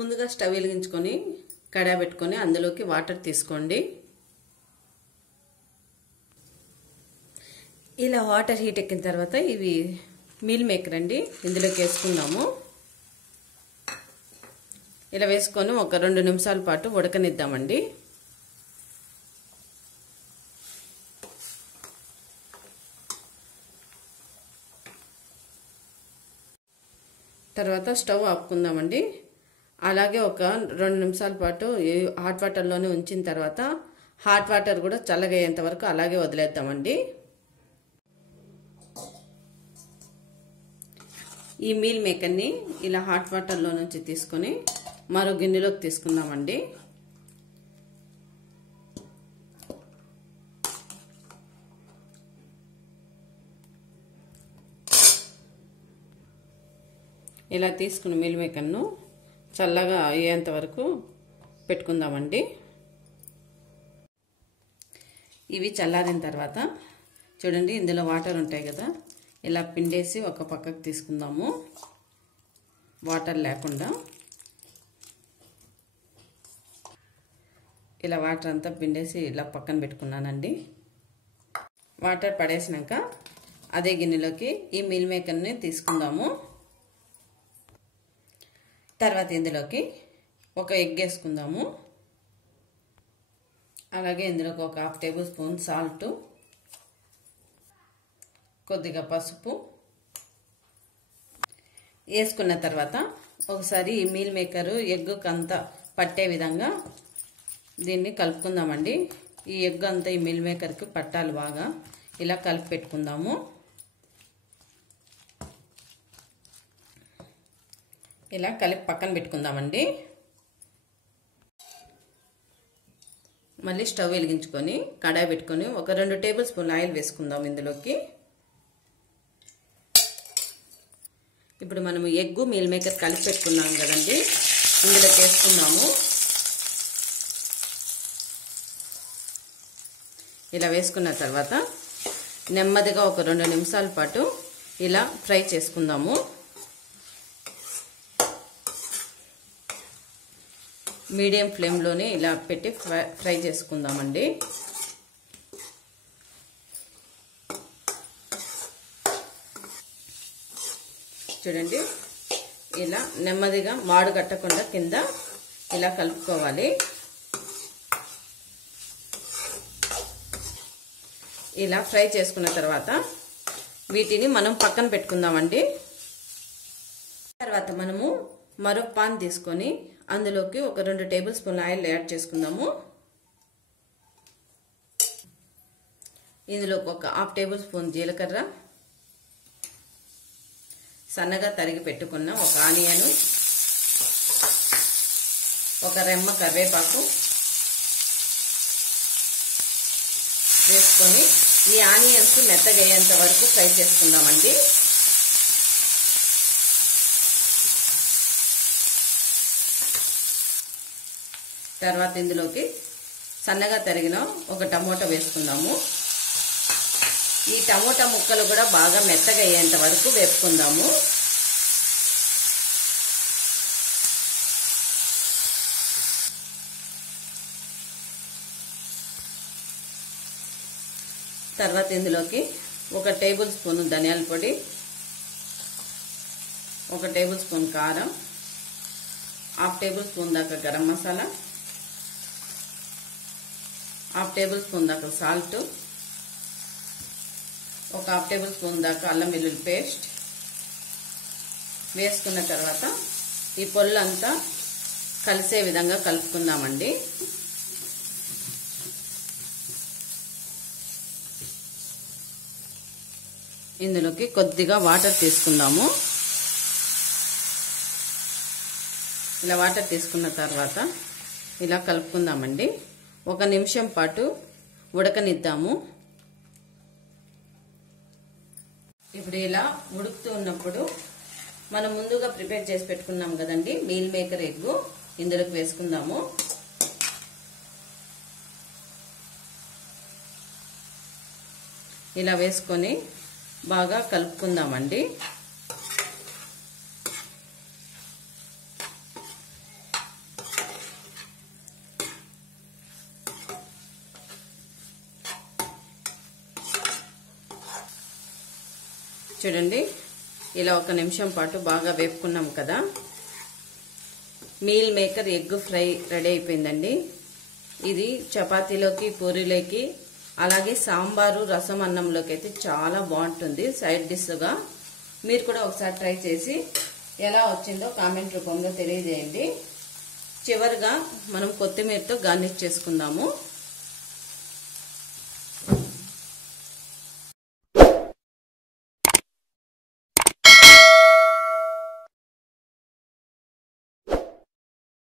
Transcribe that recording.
ముందుగా స్టవ్ వెలిగించుకొని కడాయి పెట్టుకొని అందులోకి వాటర్ తీసుకోండి. ఇలా వాటర్ హీట్ ఎక్కిన తర్వాత ఇవి మీల్ మేకర్ అండి, ఇందులోకి వేసుకుందాము. ఇలా వేసుకొని ఒక 2 నిమిషాల పాటు ఉడకనిద్దామండి. తర్వాత స్టవ్ ఆపుకుందామండి. అలాగే ఒక 2 నిమిషాల పాటు హాట్ వాటర్లోనే ఉంచిన తర్వాత హాట్ వాటర్ కూడా చల్లగయ్యేంత వరకు అలాగే వదిలేద్దామండి. ఈ మీల్ మేకర్ని ఇలా హాట్ వాటర్లో నుంచి తీసుకొని మరో గిన్నెలోకి తీసుకుందామండి. ఇలా తీసుకున్న మీల్ మేకర్ను చల్లగా అయ్యేంత వరకు పెట్టుకుందామండి. ఇవి చల్లారిన తర్వాత చూడండి, ఇందులో వాటర్ ఉంటాయి కదా, ఇలా పిండేసి ఒక పక్కకు తీసుకుందాము. వాటర్ లేకుండా ఇలా వాటర్ అంతా పిండేసి ఇలా పక్కన పెట్టుకున్నానండి. వాటర్ పడేసినాక అదే గిన్నెలోకి ఈ మీల్ మేకర్ని తీసుకుందాము. తర్వాత ఇందులోకి ఒక ఎగ్ వేసుకుందాము. అలాగే ఇందులోకి ఒక 1/2 టేబుల్ స్పూన్ సాల్ట్, కొద్దిగా పసుపు వేసుకున్న తర్వాత ఒకసారి ఈ మీల్ మేకరు ఎగ్గుకి అంతా పట్టే విధంగా దీన్ని కలుపుకుందామండి. ఈ ఎగ్ అంతా ఈ మీల్ మేకర్కి పట్టాలి బాగా. ఇలా కలిపి పెట్టుకుందాము. ఇలా కలిపి పక్కన పెట్టుకుందామండి. మళ్ళీ స్టవ్ వెలిగించుకొని కడాయి పెట్టుకొని ఒక 2 టేబుల్ స్పూన్ ఆయిల్ వేసుకుందాం ఇందులోకి. ఇప్పుడు మనము ఎగ్గు మీల్ మేకర్ కలిపి పెట్టుకున్నాం కదండి, ఇందులోకి వేసుకుందాము. ఇలా వేసుకున్న తర్వాత నెమ్మదిగా ఒక 2 నిమిషాల పాటు ఇలా ఫ్రై చేసుకుందాము. మీడియం ఫ్లేమ్లోనే ఇలా పెట్టి ఫ్రై చేసుకుందామండి. చూడండి, ఇలా నెమ్మదిగా మాడు కట్టకుండా కింద ఇలా కలుపుకోవాలి. ఇలా ఫ్రై చేసుకున్న తర్వాత వీటిని మనం పక్కన పెట్టుకుందామండి. తర్వాత మనము మరో పాన్ తీసుకొని అందులోకి ఒక 2 టేబుల్ స్పూన్ ఆయిల్ యాడ్ చేసుకుందాము. ఇందులోకి ఒక 1/2 టేబుల్ స్పూన్ జీలకర్ర, సన్నగా తరిగి పెట్టుకున్న ఒక ఆనియన్, ఒక రెమ్మ కరివేపాకు వేసుకొని ఈ ఆనియన్స్ మెత్తగా అయ్యేంత వరకు ఫ్రై చేసుకుందామండి. తర్వాత ఇందులోకి సన్నగా తరిగిన ఒక టమోటా వేసుకుందాము. ఈ టమోటా ముక్కలు కూడా బాగా మెత్తగా అయ్యేంత వరకు వేపుకుందాము. తర్వాత ఇందులోకి ఒక టేబుల్ స్పూన్ ధనియాల పొడి, ఒక టేబుల్ స్పూన్ కారం, 1/2 టేబుల్ స్పూన్ దాకా గరం మసాలా, 1/2 టేబుల్ స్పూన్ దాకా సాల్ట్, ఒక 1/2 టేబుల్ స్పూన్ దాకా అల్లం వెల్లుల్లి పేస్ట్ వేసుకున్న తర్వాత ఈ పొల్లంతా కలిసే విధంగా కలుపుకుందామండి. ఇందులోకి కొద్దిగా వాటర్ తీసుకుందాము. ఇలా వాటర్ తీసుకున్న తర్వాత ఇలా కలుపుకుందామండి. 1 నిమిషం పాటు ఉడకనిద్దాము. ఇప్పుడు ఇలా ఉడుకుతూ ఉన్నప్పుడు మనం ముందుగా ప్రిపేర్ చేసి పెట్టుకున్నాం కదండి మీల్ మేకర్ ఎగ్, ఇందులోకి వేసుకుందాము. ఇలా వేసుకొని బాగా కలుపుకుందామండి. చూడండి ఇలా 1 నిమిషం పాటు బాగా వేపుకున్నాం కదా, meal maker egg fry ready అయిపోయిందండి. ఇది చపాతీలోకి, పూరీలోకి, అలాగే సాంబారు, రసం, అన్నంలోకి అయితే చాలా బాగుంటుంది సైడ్ డిష్గా. మీరు కూడా ఒకసారి ట్రై చేసి ఎలా వచ్చిందో కామెంట్ రూపంలో తెలియజేయండి. చివరిగా మనం కొత్తిమీరతో గార్నిష్ చేసుకుందాము.